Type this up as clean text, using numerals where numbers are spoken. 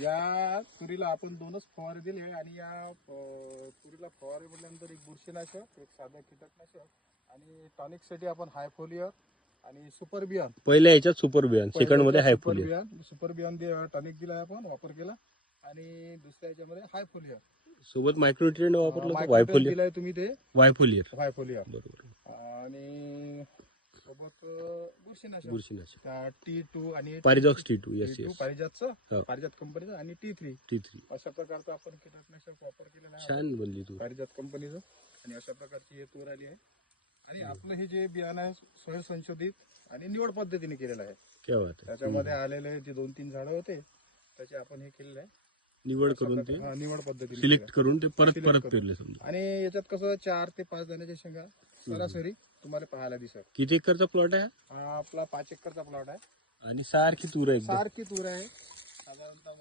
या तुरीला आपण 2च फवारे दिले आणि या तुरीला फवारे म्हटल्यानंतर एक बुरशीनाशक, एक साधं कीटकनाशक आणि टॉनिक साठी आपण हाय फोलियर आणि सुपर बियान. पहिल्या याच्यात सुपर बियान, सेकंड मध्ये हाय फोलियर. सुपर बियान टॉनिक दिला आपण, वापर केला आणि दुसऱ्या याच्यामध्ये हाय फोलियर सोबत मायक्रोन्यूट्रिएंट वापरलं तर मायक्रोन्यूट्रिएंट दिलाय तुम्ही ते वायफोलियर. बरोबर. आणि सोबत बुरशीनाशक T2 आणि पारिजात T2. Yes T2 yes. पारिजात कंपनीचं आणि T3 अशा प्रकारचं आपण कीटकनाशक वापर केलेला आहे. छान बनली तू. पारिजात कंपनीचं आणि अशा प्रकारची हे तूर आली आहे. आणि आपलं हे जे बियाणं आहे स्वयं संशोधित आणि निवड पद्धतीने केलेलं आहे. क्या बात आहे. त्याच्यामध्ये आलेले जे 2-3 झाडं होते त्याचे आपण हे केलेलं आहे, निवड करून ते निवड पद्धतीने सिलेक्ट करून ते परत पेरले समजा. आणि याच्यात कसं 4 ते 5 दाण्याच्या शेंगा सरासरी तुम्हाला पाहायला दिसत. किती एकरचा प्लॉट आहे हा आपला 5 एकरचा प्लॉट आहे आणि सारखी तूर आहे. सारखी तूर आहे साधारणतः